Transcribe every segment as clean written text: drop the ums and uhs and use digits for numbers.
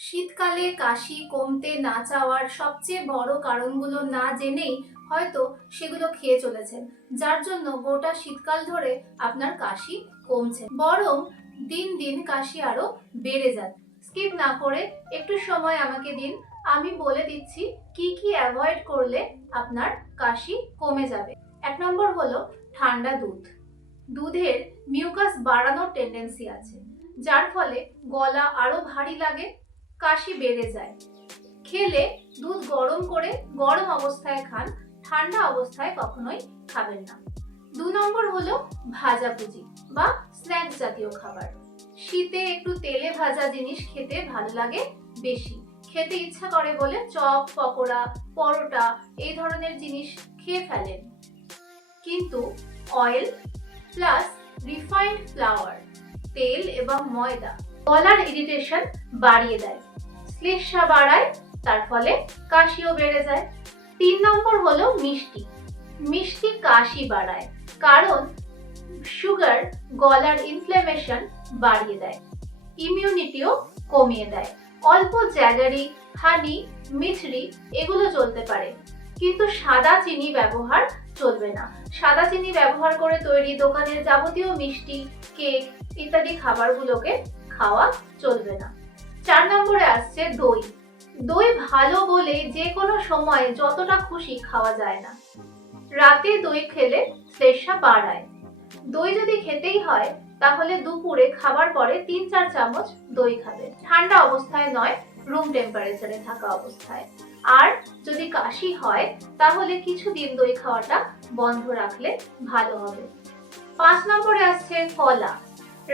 শীতকালে কাশি কমতে না চাওয়ার সবচেয়ে বড় কারণগুলো না জেনেই হয়তো সেগুলো খেয়ে চলেছেন, যার জন্য গোটা শীতকাল ধরে আপনার কাশি কমছে, বরং দিন দিন কাশি আরো বেড়ে যাচ্ছে। স্কিপ না করে একটু সময় আমাকে দিন, আমি বলে দিচ্ছি কি কি অ্যাভয়েড করলে আপনার কাশি কমে যাবে। 1 নম্বর হলো ঠান্ডা দুধ। দুধের মিউকাস বাড়ানোর টেন্ডেন্সি আছে, যার ফলে গলা আরো ভারী লাগে, কাশি বেড়ে যায়। খেলে দুধ গরম করে গরম অবস্থায় খান, ঠান্ডা অবস্থায় কখনোই খাবেন না। 2 নম্বর হলো ভাজাভুজি বা স্ন্যাক্স জাতীয় খাবার। শীতে একটু তেলে ভাজা জিনিস খেতে ভালো লাগে বেশি, খেতে ইচ্ছা করে বলে চপ, পকোড়া, পরোটা এই ধরনের জিনিস খেয়ে ফেলেন, কিন্তু অয়েল প্লাস রিফাইন্ড ফ্লাওয়ার, তেল এবং ময়দা গলার ইরিটেশন বাড়িয়ে দেয়, শ্লেষ্মা বাড়ায়, তার ফলে কাশিও বেড়ে যায়। 3 নম্বর হলো মিষ্টি। মিষ্টি কাশি বাড়ায়, কারণ সুগার গলার ইনফ্লেমেশন বাড়িয়ে দেয়, ইমিউনিটিও কমিয়ে দেয়। অল্প জ্যাগারি, হানি, মিছরি এগুলো চলতে পারে, কিন্তু সাদা চিনি ব্যবহার চলবে না। সাদা চিনি ব্যবহার করে তৈরি দোকানের যাবতীয় মিষ্টি, কেক ইত্যাদি খাবারগুলোকে খাওয়া চলবে না। 4 নম্বরে আসছে দই। দই ভালো বলে যে কোনো সময় যতটা খুশি খাওয়া যায় না। রাতে দই খেলে শ্লেষ্মা বাড়ায়। দই যদি খেতেই হয় তাহলে দুপুরে খাবার পরে 3-4 চামচ দই খাবেন, ঠান্ডা অবস্থায় নয়, রুম টেম্পারেচারে থাকা অবস্থায়। আর যদি কাশি হয় তাহলে কিছুদিন দই খাওয়াটা বন্ধ রাখলে ভালো হবে। 5 নম্বরে আসছে কলা।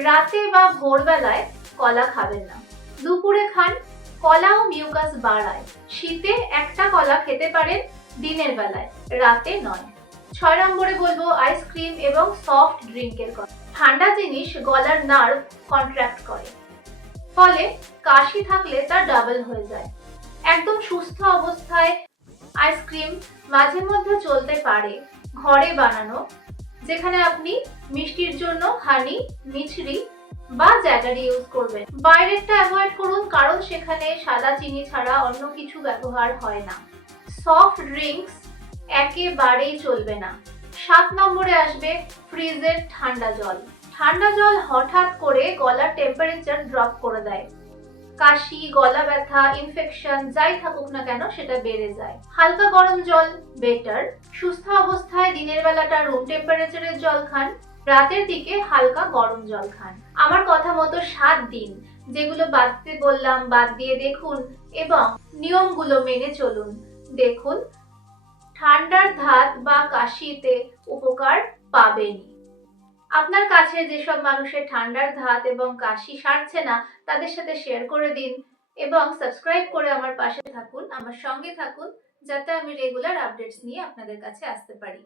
রাতে বা ভোরবেলায় কলা খাবেন না, দুপুরে খান। কলাও মিউকাস বাড়ায়। শীতে একটা কলা খেতে পারেন দিনের বেলায়, রাতে নয়। 6 নম্বরে বলবো আইসক্রিম এবং সফট ড্রিঙ্কের কথা। ঠান্ডা জিনিস গলার নার্ভ কন্ট্রাক্ট করে, ফলে কাশি থাকলে তা ডাবল হয়ে যায়। একদম সুস্থ অবস্থায় আইসক্রিম মাঝে মধ্যে চলতে পারে, ঘরে বানানো, যেখানে আপনি মিষ্টির জন্য হানি, মিছরি বা জ্যাগারি ইউজ করবেন। বাইরেরটা অ্যাভয়েড করুন, কারণ সেখানে সাদা চিনি ছাড়া অন্য কিছু ব্যবহার হয় না। সফট ড্রিঙ্কস একেবারেই চলবে না। 7 নম্বরে আসবে ফ্রিজের ঠান্ডা জল। ঠান্ডা জল হঠাৎ করে গলার টেম্পারেচার ড্রপ করে দেয়, কাশি, গলা ব্যথা, ইনফেকশন যাই থাকুক না কেন সেটা বেড়ে যায়। হালকা গরম জল বেটার। সুস্থ অবস্থায় দিনের বেলাটা রুম টেম্পারেচারের জল খান, রাতের দিকে হালকা গরম জল খান। আমার কথা মতো 7 দিন যেগুলো বাদ দিতে বললাম বাদ দিয়ে দেখুন এবং নিয়মগুলো মেনে চলুন, দেখুন ঠান্ডার ধাত বা কাশিতে উপকার পাবেনই। আপনার কাছে যেসব মানুষের ঠান্ডার ধাত এবং কাশি সারছে না তাদের সাথে শেয়ার করে দিন এবং সাবস্ক্রাইব করে আমার পাশে থাকুন, আমার সঙ্গে থাকুন, যাতে আমি রেগুলার আপডেটস নিয়ে আপনাদের কাছে আসতে পারি।